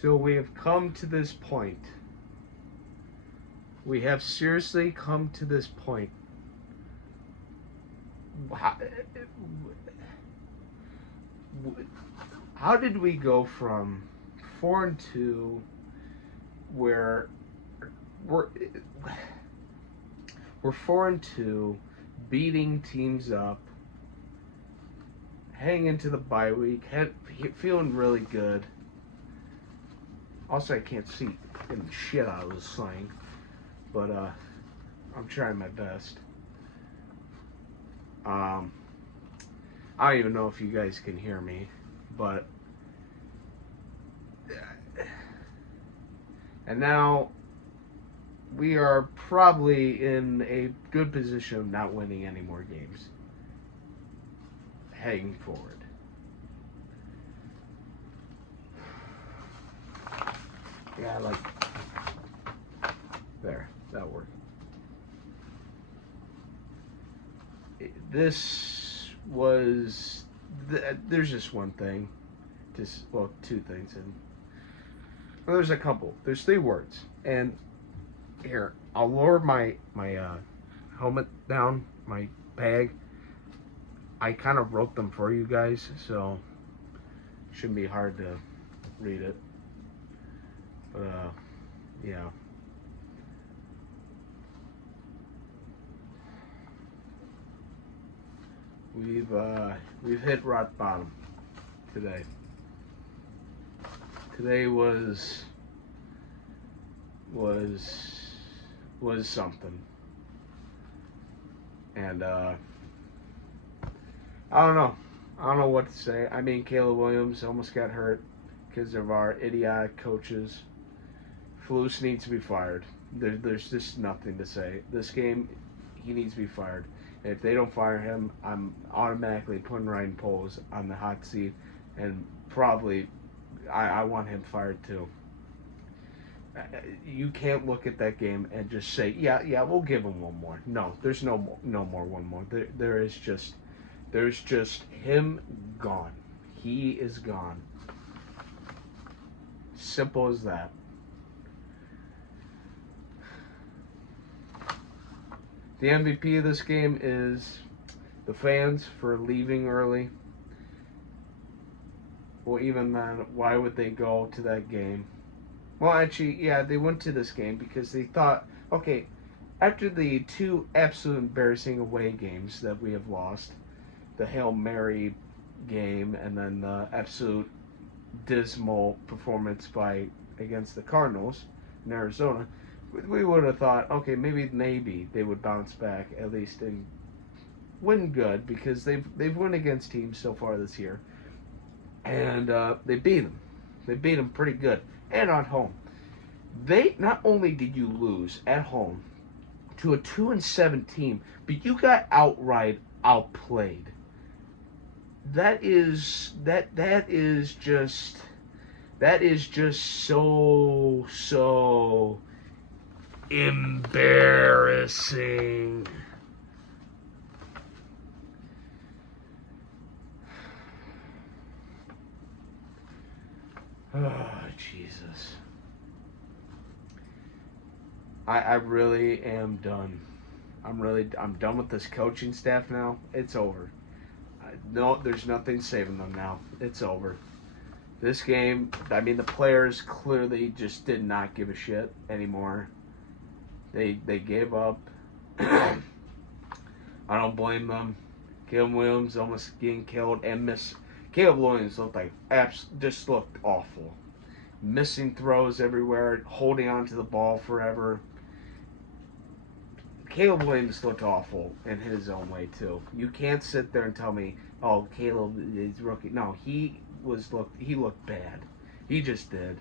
So we have come to this point. We have seriously come to this point. How, how did we go from 4-2, where we're we're 4-2, beating teams up, heading into the bye week, feeling really good. Also, I can't see any shit out of this thing, but I'm trying my best. I don't even know if you guys can hear me, but and now we are probably in a good position of not winning any more games heading forward. Yeah, like there, that worked. This was there's just one thing, two things, and well, there's a couple. There's 3 words, and here I'll lower my helmet down, my bag. I kind of wrote them for you guys, so it shouldn't be hard to read it. But yeah. We've hit rock bottom today. Today was something, and I don't know. I don't know what to say. I mean, Caleb Williams almost got hurt because of our idiotic coaches. Flus needs to be fired. There's just nothing to say. This game, he needs to be fired. And if they don't fire him, I'm automatically putting Ryan Poles on the hot seat, and probably I want him fired too. You can't look at that game and just say, yeah, we'll give him one more. No, there's no more one more. There's just him gone. He is gone. Simple as that. The MVP of this game is the fans for leaving early. Well, even then, why would they go to that game? Well, actually, yeah, they went to this game because they thought, okay, after the 2 absolute embarrassing away games that we have lost, the Hail Mary game and then the absolute dismal performance against the Cardinals in Arizona, we would have thought, okay, maybe they would bounce back at least and win good, because they've won against teams so far this year, and they beat them. They beat them pretty good, and on home. Not only did you lose at home to a 2-7 team, but you got outright outplayed. That is just so embarrassing. Oh, Jesus. I really am done. I'm done with this coaching staff now. It's over. No, there's nothing saving them now. It's over. This game, I mean, the players clearly just did not give a shit anymore. They gave up. I don't blame them. Caleb Williams almost getting killed and Caleb Williams just looked awful. Missing throws everywhere, holding on to the ball forever. Caleb Williams looked awful in his own way too. You can't sit there and tell me, "Oh, Caleb is rookie." No, he looked bad. He just did.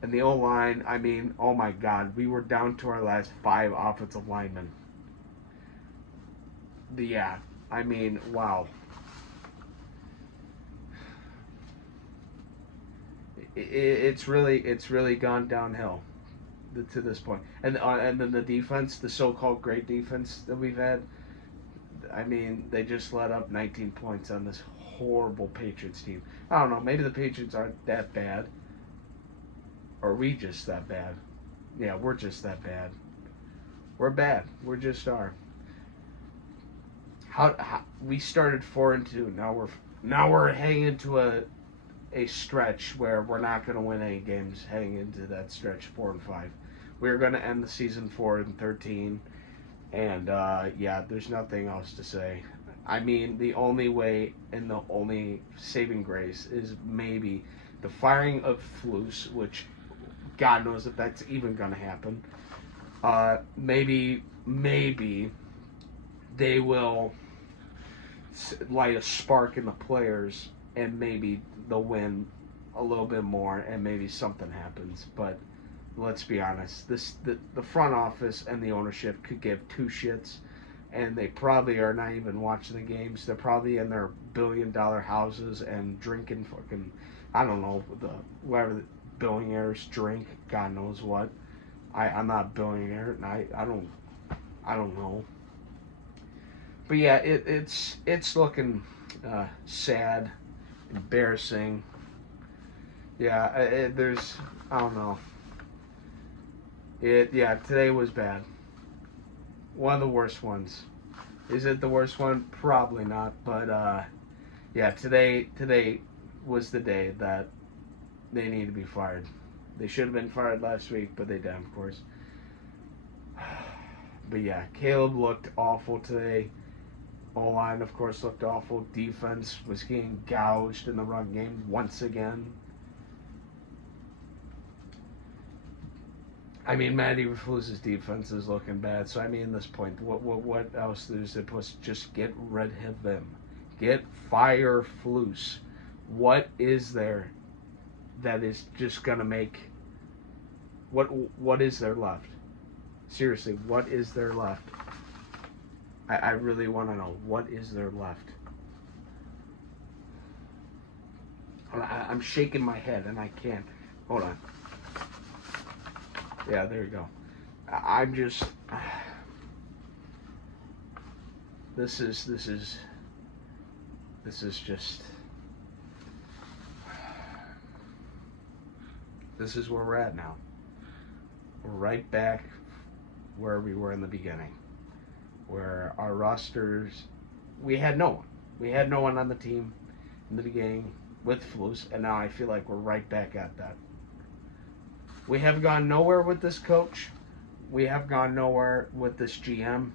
And the O-line, I mean, oh my God, we were down to our last 5 offensive linemen. I mean, wow. It's really gone downhill to this point. And then the defense, the so-called great defense that we've had, I mean, they just let up 19 points on this horrible Patriots team. I don't know, maybe the Patriots aren't that bad, Or are we just that bad? Yeah, we're just that bad. We're bad. We just are. How we started 4-2. Now we're heading into a stretch where we're not going to win any games heading into that stretch 4-5. We're going to end the season 4-13, and yeah, there's nothing else to say. I mean, the only way and the only saving grace is maybe the firing of Flus, which God knows if that's even going to happen. Maybe they will light a spark in the players, and maybe they'll win a little bit more, and maybe something happens. But let's be honest, the front office and the ownership could give two shits, and they probably are not even watching the games. They're probably in their $1 billion houses and drinking fucking, I don't know, whatever the billionaires drink. God knows what. I'm not a billionaire, and I don't know. But yeah, it's looking sad, embarrassing. Yeah, there's, I don't know. Today was bad. One of the worst ones. Is it the worst one? Probably not. But yeah, today was the day that they need to be fired. They should have been fired last week, but they didn't, of course. But yeah, Caleb looked awful today. O-line, of course, looked awful. Defense was getting gouged in the run game once again. I mean, Matty Eberflus's defense is looking bad. So, I mean, at this point, what else is it supposed to just get rid of him? Fire Flus. What is there that is just going to make... What is there left? Seriously, what is there left? I really want to know, what is there left? I'm shaking my head and I can't. Hold on. Yeah, there you go. I'm just... This is just... This is where we're at now. We're right back where we were in the beginning. Where our rosters, we had no one. We had no one on the team in the beginning with Flus, and now I feel like we're right back at that. We have gone nowhere with this coach. We have gone nowhere with this GM.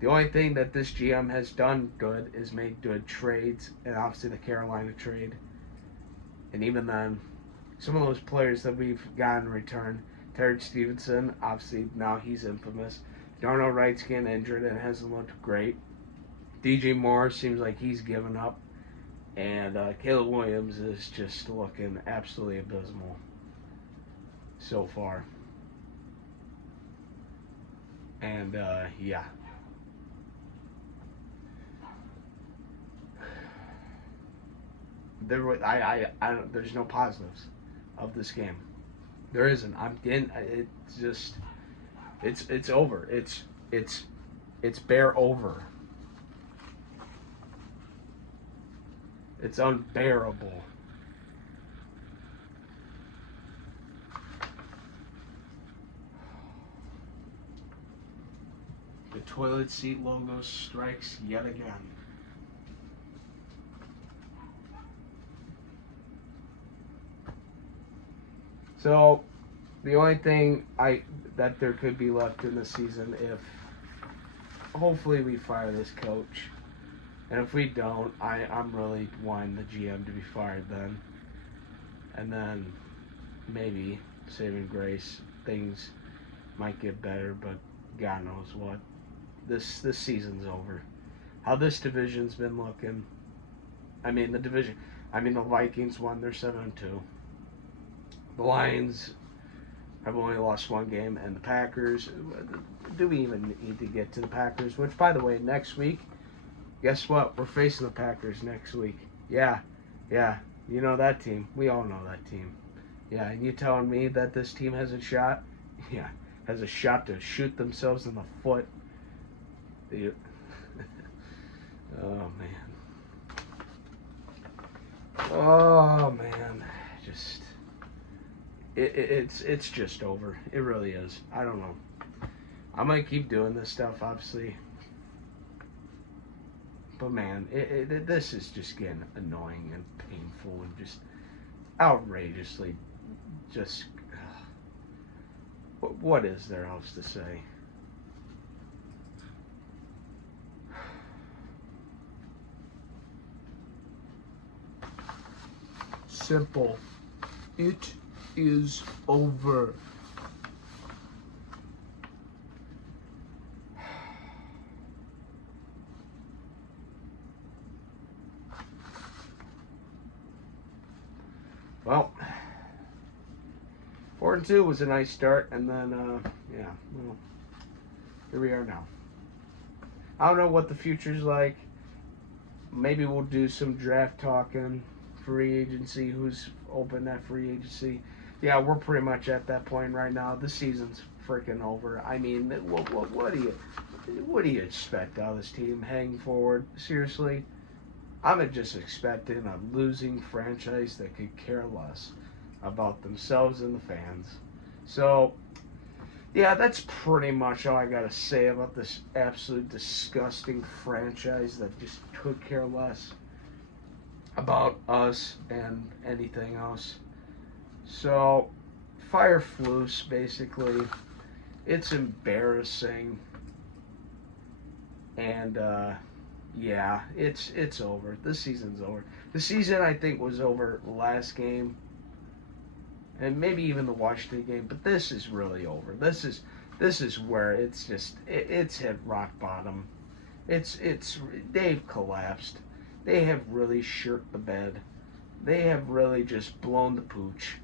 The only thing that this GM has done good is made good trades, and obviously the Carolina trade. And even then, some of those players that we've gotten in return, Terry Stevenson, obviously now he's infamous. Darnell Wright's getting injured and hasn't looked great. DJ Moore seems like he's given up. And Caleb Williams is just looking absolutely abysmal so far. And, yeah. There's no positives of this game. There isn't. It's just... It's over. It's bare over. It's unbearable. The toilet seat logo strikes yet again. So, the only thing that there could be left in the season, if hopefully we fire this coach, and if we don't, I'm really wanting the GM to be fired then, and then maybe saving grace, things might get better, but God knows what. This season's over. How this division's been looking. The Vikings won. They're 7-2. The Lions have only lost one game, and the Packers, do we even need to get to the Packers? Which, by the way, next week, guess what? We're facing the Packers next week. Yeah, you know that team. We all know that team. Yeah, and you telling me that this team has a shot? Yeah, has a shot to shoot themselves in the foot. Oh, man. Just... it's just over. It really is. I don't know. I'm gonna keep doing this stuff, obviously, but man, this is just getting annoying and painful and just outrageously just. What is there else to say? Simple. It is over. Well, 4-2 was a nice start, and then yeah, well, here we are now. I don't know what the future's like. Maybe we'll do some draft talking, free agency, who's open that free agency. Yeah, we're pretty much at that point right now. The season's freaking over. I mean, what do you expect out of this team heading forward? Seriously, I'm just expecting a losing franchise that could care less about themselves and the fans. So, yeah, that's pretty much all I got to say about this absolute disgusting franchise that just could care less about us and anything else. So, fire Flus, basically. It's embarrassing. And, yeah, it's over. This season's over. The season, I think, was over last game. And maybe even the Washington game, but this is really over. This is where it's just it's hit rock bottom. It's they've collapsed. They have really shirked the bed. They have really just blown the pooch.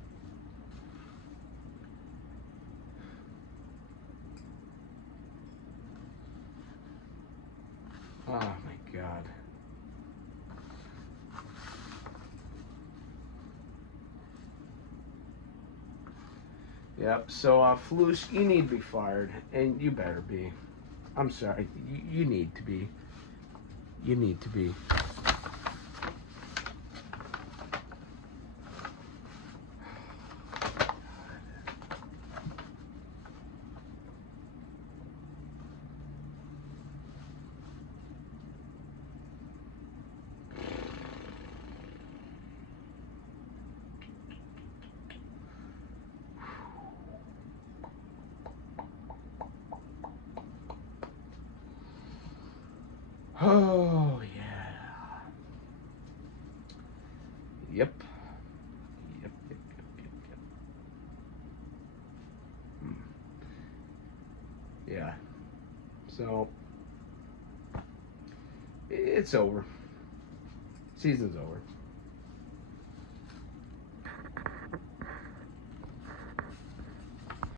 Oh my God. Yep. So, Flus, you need to be fired, and you better be. I'm sorry. You need to be. You need to be. Oh yeah. Yep. Yep. Yeah. So it's over. Season's over.